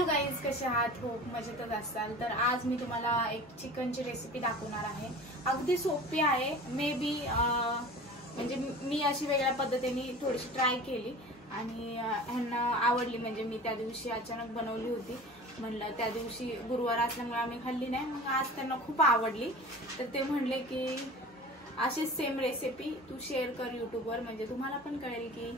Hello guys, कसे आहात? Hope मजेतच असाल. तर आज मी तुम्हाला एक चिकनची रेसिपी दाखवणार आहे. अगदी सोपी आहे. मे बी म्हणजे मी अशी वेगळ्या पद्धतीने थोडीशी ट्राय केली आणि ह्यांना आवडली. म्हणजे मी त्या दिवशी अचानक बनवली होती, म्हणलं त्या दिवशी गुरुवार असल्यामुळे आम्ही खाल्ली नाही, मग आज त्यांना खूप आवडली. तर ते म्हणले की अशी सेम रेसिपी तू शेअर कर युट्यूबवर, म्हणजे तुम्हाला पण कळेल की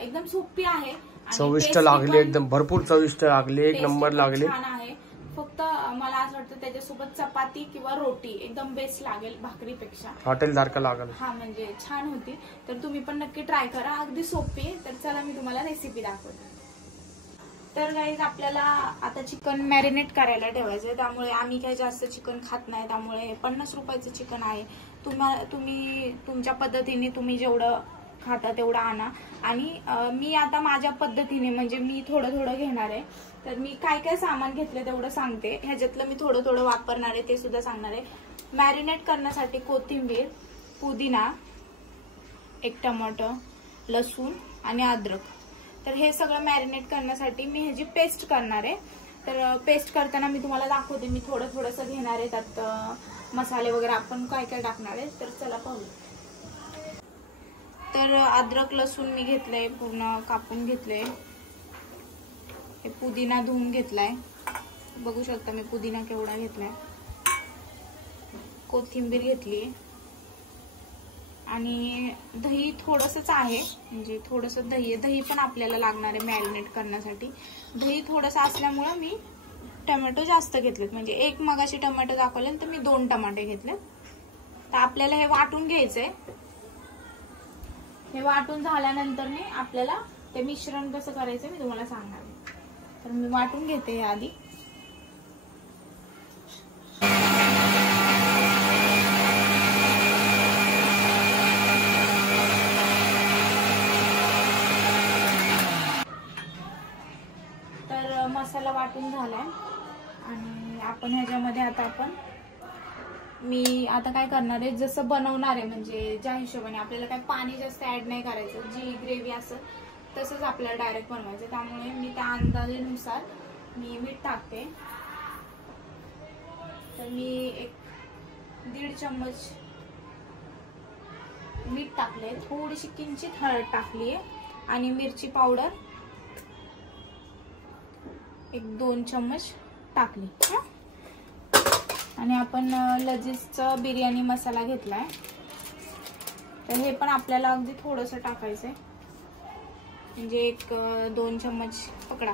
एकदम सोपी आहे. चविष्ट लागली, एकदम भरपूर चविष्ट लागली, एक नंबर लागली, छान आहे. फक्त मला असं वाटतं त्याच्यासोबत चपाती किंवा रोटी एकदम बेस्ट लागेल भाकरीपेक्षा, हॉटेल सारखं लागेल. हा म्हणजे छान होती. तर तुम्ही पण नक्की ट्राय करा, अगदी सोपी आहे. तर चला मी तुम्हाला रेसिपी दाखवते. तर गाईज, आपल्याला आता चिकन मॅरिनेट करायला ठेवायचं, त्यामुळे आम्ही काही जास्त चिकन खात नाही, त्यामुळे 50 रुपयाचं चिकन आहे. तुम्ही तुमच्या पद्धतीने तुम्ही जेवढं खाता तेवढं आणा. आणि मी आता माझ्या पद्धतीने म्हणजे मी थोडं थोडं घेणार आहे. तर मी काय काय सामान घेतलं तेवढं सांगते. ह्याच्यातलं मी थोडं थोडं वापरणार आहे ते सुद्धा सांगणार आहे. मॅरिनेट करण्यासाठी कोथिंबीर, पुदिना, एक टमाटर, लसूण आणि अद्रक. तर हे सगळं मॅरिनेट करण्यासाठी मी ह्याची पेस्ट करणार आहे. तर पेस्ट करताना मी तुम्हाला दाखवते. मी थोडंसं घेणार आहे, त्यात मसाले वगैरे आपण काय काय टाकणार आहे. तर चला पाहूया. तर अद्रक लसूण मी घेतलंय, पूर्ण कापून घेतलंय. हे पुदिना धुवून घेतलाय, बघू शकता मी पुदिना केवढा घेतलाय. कोथिंबीर घेतली आणि दही थोडंसंच आहे, म्हणजे थोडंसं दही पण आपल्याला लागणार आहे मॅरिनेट करण्यासाठी. दही थोडंसं असल्यामुळे मी टोमॅटो जास्त घेतलेत, म्हणजे एक मगाशी टोमॅटो दाखवले तर मी 2 टमाटे घेतले. तर आपल्याला हे वाटून घ्यायचंय. हे वाटून झाल्यानंतर आपल्याला ते मिश्रण कसं करायचं मी तुम्हाला सांगणार आहे. तर मी वाटून घेते आधी. तर मसाला वाटून झालाय आणि आपण ह्याच्यामध्ये मी आता काय करणार आहे, जसं बनवणार आहे म्हणजे ज्या हिशोबाने आपल्याला काय पाणी जास्त ऍड नाही करायचं. जी ग्रेव्ही असेल तसंच आपल्याला डायरेक्ट बनवायचं. त्यामुळे मी त्या अंदाजानुसार मी मीठ टाकते. तर मी 1.5 चम्मच मीठ टाकले, थोडीशी किंचित हळद टाकली आणि मिरची पावडर 1-2 चम्मच टाकली. आणि आपण लजीजचा बिर्याणी मसाला घेतलाय, तर हे पण आपल्याला अगदी थोडंसं टाकायचंय, म्हणजे 1-2 चम्मच पकडा.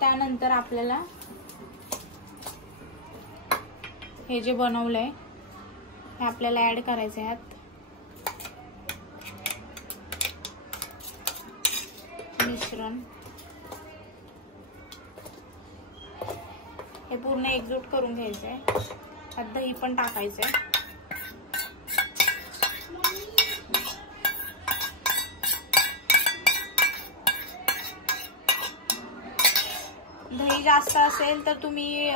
त्यानंतर आपल्याला हे जे बनवलंय हे आपल्याला ऍड करायचंय ह्यात. मिश्रण हे पूर्ण एकजूट करून घ्यायचंय. त्यात दही पण टाकायचंय. दही जास्त असेल तर तुम्ही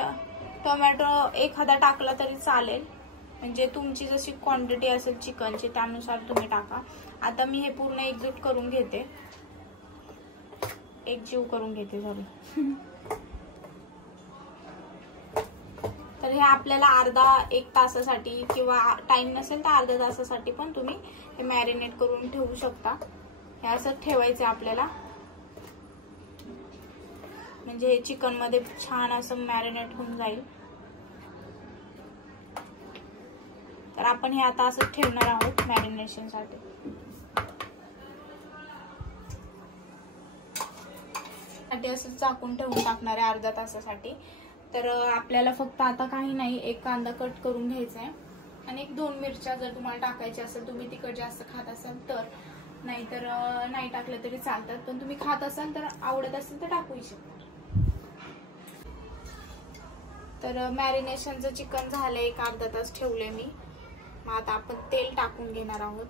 टोमॅटो एखादा टाकला तरी चालेल, म्हणजे तुमची जशी क्वांटिटी असेल चिकनची त्यानुसार तुम्ही टाका. आता मी हे पूर्ण एकजूट करून घेते, एकजीव करून घेते सॉरी. तर हे आपल्याला अर्धा-1 तासासाठी किंवा टाइम नसेल तर अर्ध्या तासासाठी पण तुम्ही हे मॅरिनेट करून ठेवू शकता. हे असं ठेवायचं आपल्याला, म्हणजे हे चिकन मध्ये छान असं मॅरिनेट होऊन जाईल. तर आपण हे आता असं ठेवणार आहोत मॅरिनेशन साठी. असं झाकून ठेवून टाकणार आहे अर्ध्या तासासाठी. तर आपल्याला फक्त आता काही नाही, 1 कांदा कट करून घ्यायचा आहे आणि 1-2 मिरच्या जर तुम्हाला टाकायच्या असेल, तुम्ही तिखट जास्त खात असाल तर, नाहीतर नाही टाकलं तरी चालतात, पण तुम्ही खात असाल तर आवडत असेल तर टाकू शकता. तर मॅरिनेशनचं चिकन झालंय, 1 अर्धा तास ठेवले मी. मग आता आपण तेल टाकून घेणार आहोत.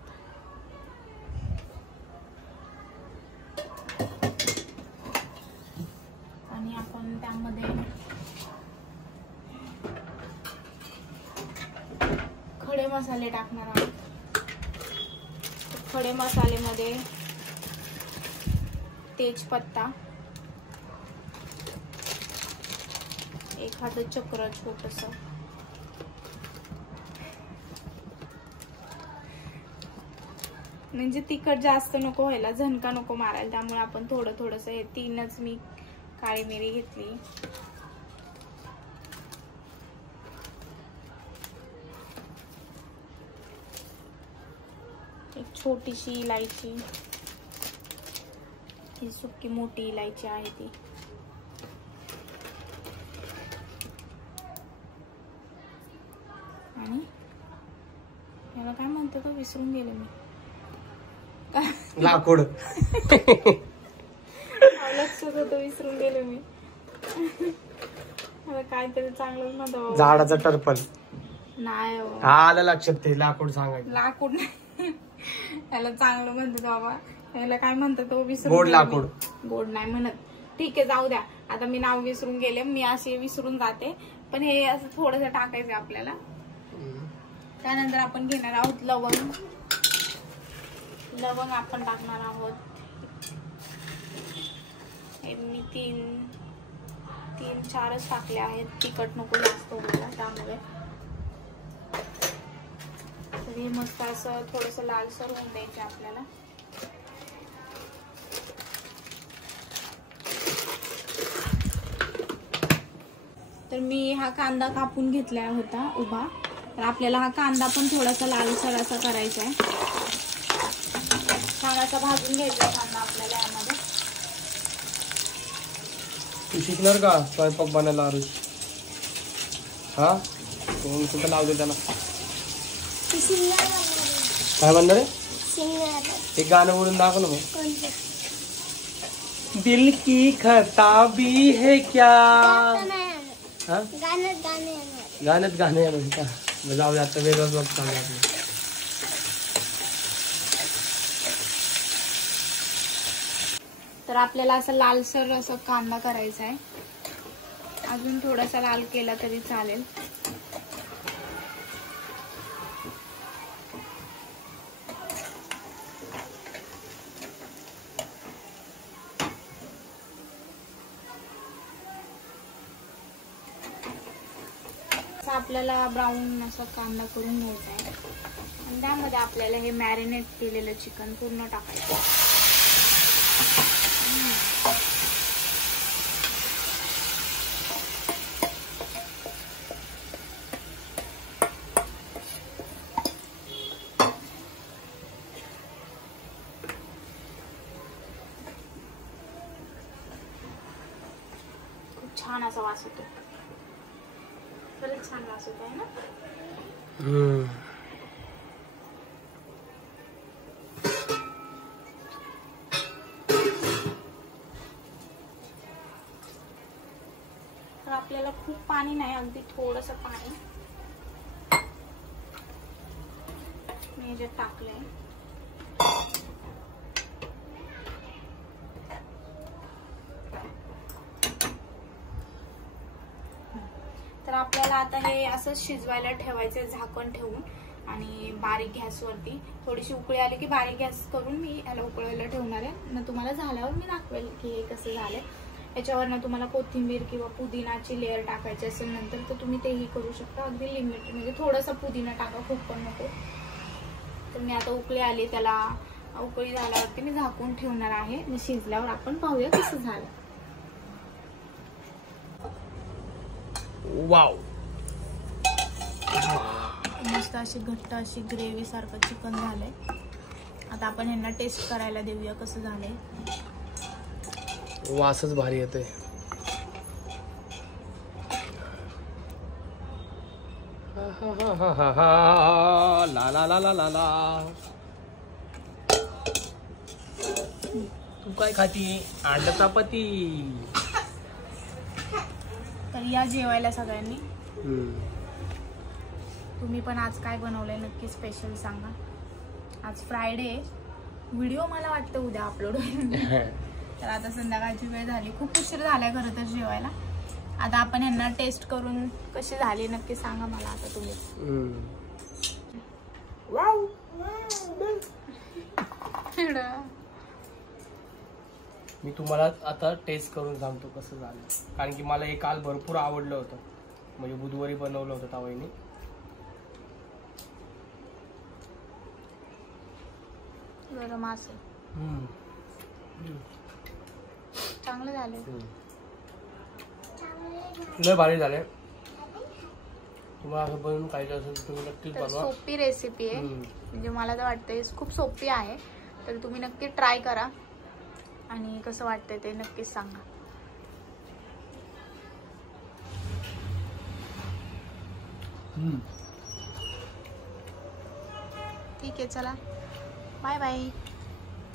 आणि आपण त्यामध्ये खडे मसाले टाकणार आहोत. खडे मसालेमध्ये तेजपत्ता, एखादं चक्र छोटस. म्हणजे तिखट जास्त नको व्हायला, झणका नको मारायला, त्यामुळे आपण थोडं थोडस हे 3च मी काळी मिरी घेतली. एक छोटीशी इलायची, ही सुकी मोठी इलायची आहे ती. आणि याला काय म्हणतात विसरून गेले मी. लाकूड. लक्षात होतं, विसरून गेले मी. मला काहीतरी चांगलंच म्हणतो. झाडाचं टरपल नाही हो. आलं लक्षात ते लाकूड सांगायचं. लाकूड नाही, त्याला चांगलं म्हणतात बाबा. त्याला काय म्हणतात तो विसरून. गोड लाकूड. गोड नाही म्हणत. ठीक आहे, जाऊ द्या. आता मी नाव विसरून गेले, मी असे विसरून जाते. पण हे असं थोडस टाकायचं आपल्याला. त्यानंतर आपण घेणार आहोत लवंग. लवंग आपण टाकणार आहोत. हे मी 3-4च टाकले आहेत. तिखट नको जास्त व्हायला त्यामुळे. तर हे मस्त असं थोडस लालसर होऊन द्यायचे आपल्याला. तर मी हा कांदा कापून घेतला होता उभा. तर आपल्याला हा कांदा पण थोडासा लालसर असा करायचा आहे. छान असा भाजून घ्यायचा कांदा आपल्याला यामध्ये. तू शिकणार का स्वयंपाक बनायला आरुष? हा, कुठं लावते त्याला? काय म्हणणार आहे? एक गाणं बोलून दाखव ना मग. दिल की खता भी है क्या? हा, गाण्यात गाणे आहे का? जाऊ आता वेगळंच बघ चालू आपलं. तर आपल्याला असं लालसर असं कांदा करायचा आहे. अजून थोडासा लाल केला तरी चालेल. आपल्याला ब्राऊन असा कांदा करून घ्यायचा आहे. आणि त्यामध्ये आपल्याला हे मॅरिनेट केलेलं चिकन पूर्ण टाकायचं. खूप छान असा वास येतो. खरंच छान वास येत आहे ना. तर आपल्याला खूप पाणी नाही, अगदी थोडस पाणी मी याच्यात टाकलंय. तर आपल्याला आता हे असं शिजवायला ठेवायचं झाकण ठेवून. आणि बारीक गॅसवरती थोडीशी उकळी आली की बारीक गॅस करून मी ह्याला उकळायला ठेवणार आहे. मग तुम्हाला झाल्यावर मी दाखवेल की हे कसं झालंय. याच्यावरनं तुम्हाला कोथिंबीर किंवा पुदिनाची लेअर टाकायची असेल नंतर तर तुम्ही तेही करू शकता. अगदी लिमिट म्हणजे थोडासा पुदिना टाका, खूप पण नको. तर मी आता उकळी आली, त्याला उकळी झाल्यावरती मी झाकून ठेवणार आहे. मी शिजल्यावर आपण पाहूया कसं झालं. वाव, मस्त अशी घट्ट अशी ग्रेव्ही सारखं चिकन झालंय. आता आपण यांना टेस्ट करायला देऊया कसं झालंय. वासच भारी येतोय. ला ला ला ला ला ला. तू काय खाती? अंडा चपाती. तर या जेवायला सगळ्यांनी. तुम्ही पण आज काय बनवलंय नक्की स्पेशल सांगा. आज फ्रायडे, व्हिडिओ मला वाटतं उद्या अपलोड होईल. तर आता संध्याकाळची वेळ झाली, खूप उशीर झालाय खरं तर जेवायला. आता आपण यांना टेस्ट करून कशी झाली नक्की सांगा मला आता तुम्ही. मी तुम्हाला आता टेस्ट करून सांगतो कसं झालं, कारण की मला हे काल भरपूर आवडलं होतं, म्हणजे बुधवारी बनवलं होतं तावईने. गरम असेल. चांगलं झालं. लय भारी झाले. तुम्हाला असं बनवून खायचं असेल तर तुम्ही नक्कीच बनवा. सोपी रेसिपी आहे, म्हणजे मला तर वाटतंय खूप सोपी आहे. तर तुम्ही नक्की ट्राय करा आणि कसं वाटतंय ते नक्कीच सांगा. ठीक आहे, चला बाय बाय.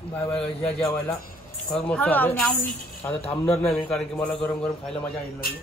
Bye bye. जेवायला खरंच मस्त झालं. आता थांबणार नाही मी, कारण की मला गरम गरम खायला मजा येईल लागली.